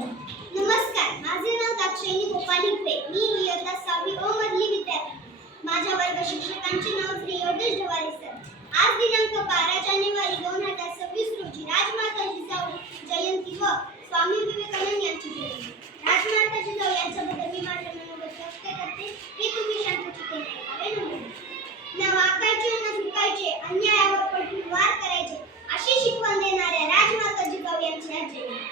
नमस्कार, माझे नाव दाक्षायणी गोपाल हिपे. मी इयत्ता 6वी अ मधली विद्यार्थी. माझ्या वर्ग शिक्षकांचे नाव श्री योगेश ढवाले सर. आज दिनांक 12 जानेवारी 2026 रोजी राजमाता जिजाऊ जयंती व स्वामी विवेकानंद यांची जयंती. राजमाता जिजाऊ यांच्याबद्दल मी माझे मनोगत व्यक्त करते. हे तुम्ही शांतचित्तेने ऐकावे. न वाकायचे न झुकायचे, अन्यायावर कठोर वार करायचे अशी शिकवण देणाऱ्या राजमाता जिजाऊ यांची आज जयंती.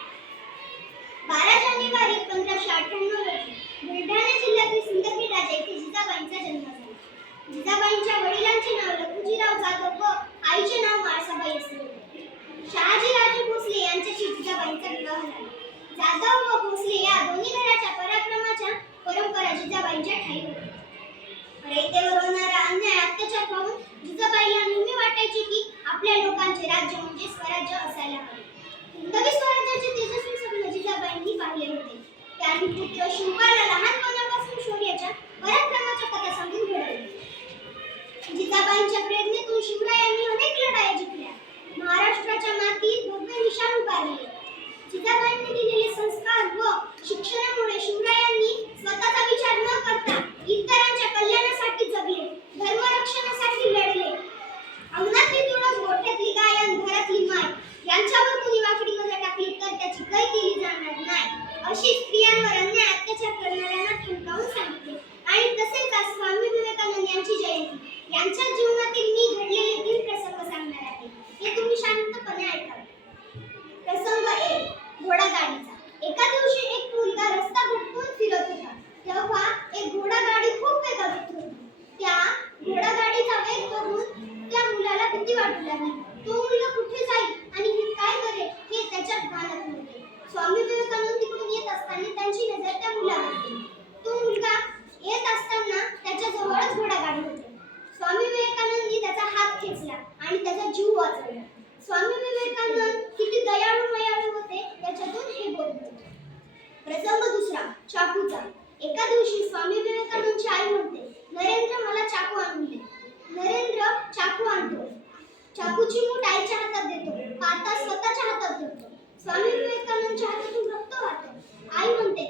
12 जानेवारी 1598 रोजी बुलढाणा जिल्ह्यातील सिंदखेड राजा येथे जिजाबाईंचा जन्म झाला. जिजाबाईंच्या वडिलांचे नाव लखुजीराव जाधव व आईचे नाव म्हाळसाबाई असे होते. शहाजीराजे भोसले यांच्याशी जिजाबाईंचा विवाह झाला. जाधव व भोसले या दोन्ही घराच्या पराक्रमाच्या परंपरा जिजाबाईंच्या ठायी होत्या. रयतेवर होणारा अन्याय अत्याचार पाहून जिजाबाईंना नेहमी वाटायचे की आपल्या लोकांचे राज्य म्हणजे स्वराज्य असायला हवे. हिंदवी स्वराज्याचे तेजस्वी स्वप्न जिजाबाईंनी पाहिले होते. त्यांनी पुत्र शिवबाला लहानपणापासून शौर्याच्या पराक्रमाच्या कथा सांगून घडवली. जिजाबाईंच्या प्रेरणेतून शिवरायांनी अनेक लढाया जिंकल्या. महाराष्ट्राच्या मातीत भव्य निशाण उभारले. जिजाबाईंनी दिलेले संस्कार व शिक्षणामुळे शिवरायांनी स्वतःचा विचार न करता इतरांच्या कल्याणासाठी जगले, धर्मरक्षणासाठी लढले. अंगणातली तुळस, गोठ्यातली गाय आणि घरातली माय यांच्यावर कुणी वाकडी नजर टाकली तर त्याची कै केली जाणार नाही, अशी स्त्रियांवर अन्याय अत्याचार करणाऱ्यांना ठणकावून सांगितले. आणि तसेच आज स्वामी विवेकानंद यांची जयंती. यांच्या जीवनातील मी घडलेले 3 प्रसंग सांगणार आहे. हे तुम्ही शांतपणे ऐकावे. प्रसंग 1, घोडागाडीचा. एका दिवशी एक मुलगा रस्ता भटकून फिरत होता. तेव्हा एक घोडागाडी खूप वेगात येत होती. त्या घोडागाडीचा वेग बघून त्या मुलाला भीती वाटू लागली. तो मुलगा कुठे जाईल आणि हे काय करेल हे त्याच्यात भानच नव्हते. स्वामी विवेकानंद तिकडून येत असताना त्यांची नजर त्या मुलावर गेली. तो मुलगा येत असताना त्याच्या जवळच घोडागाडी होती. स्वामी विवेकानंदनी त्याचा हात खेचला आणि त्याचा जीव वाचवला. स्वामी विवेकानंद किती दयाळू मयाळू होते याच्यातून हे बोध होते. प्रसंग 2, चाकूचा. एका दिवशी स्वामी विवेकानंदची आई म्हणते, नरेंद्र मला चाकू आणून दे. नरेंद्र चाकू आणतो. चाकूची मूठ आईच्या हातात देतो. पाता स्वतःच्या हातात धरतो. स्वामी विवेकानंदच्या हातातून रक्त वाहतं. आई म्हणते,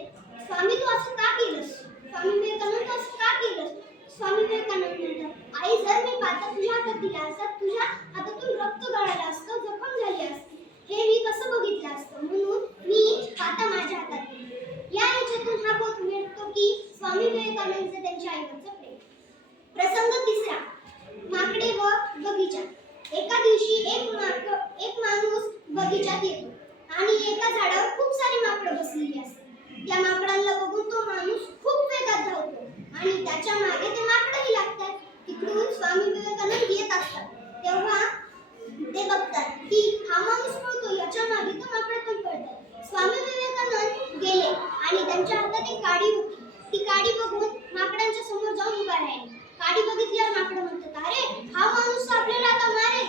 स्वामी तू असं का केलंस? स्वामी विवेकानंद तू असं का केलंस? स्वामी विवेकानंद म्हणतात, आई जर मी पाता तुझ्या हातात दिला असता, तुझ्या हातातून रक्त गळालं असतं, जखम झाली असती. हे मी कसं बघितलं असतं, म्हणून मी पाता माझ्या हातात दिली. या याच्यातून हा बोध मिळतो की स्वामी विवेकानंदचं त्यांच्या आईवरचं प्रेम. प्रसंग 3, माकडे व बगीचा. एका दिवशी एक माणूस बगीचात येतो आणि एका झाडावर खूप सारी माकडं बसलेली असतात. त्या माकडांना बघून तो माणूस खूप वेगात धावतो आणि त्याच्या मागे ते माकडंही लागतात. तिकडून स्वामी विवेकानंद येत असतात. तेव्हा ते बघतात की हा माणूस पळतो, याच्या मागे तो माकड पण पळतात. स्वामी विवेकानंद गेले आणि त्यांच्या हातात एक काडी होती. ती काडी बघून माकडांच्या समोर जाऊन उभा राहिले. काडी बघितल्यावर माकडं म्हणतात, अरे हा माणूस आपल्याला आता मारेल.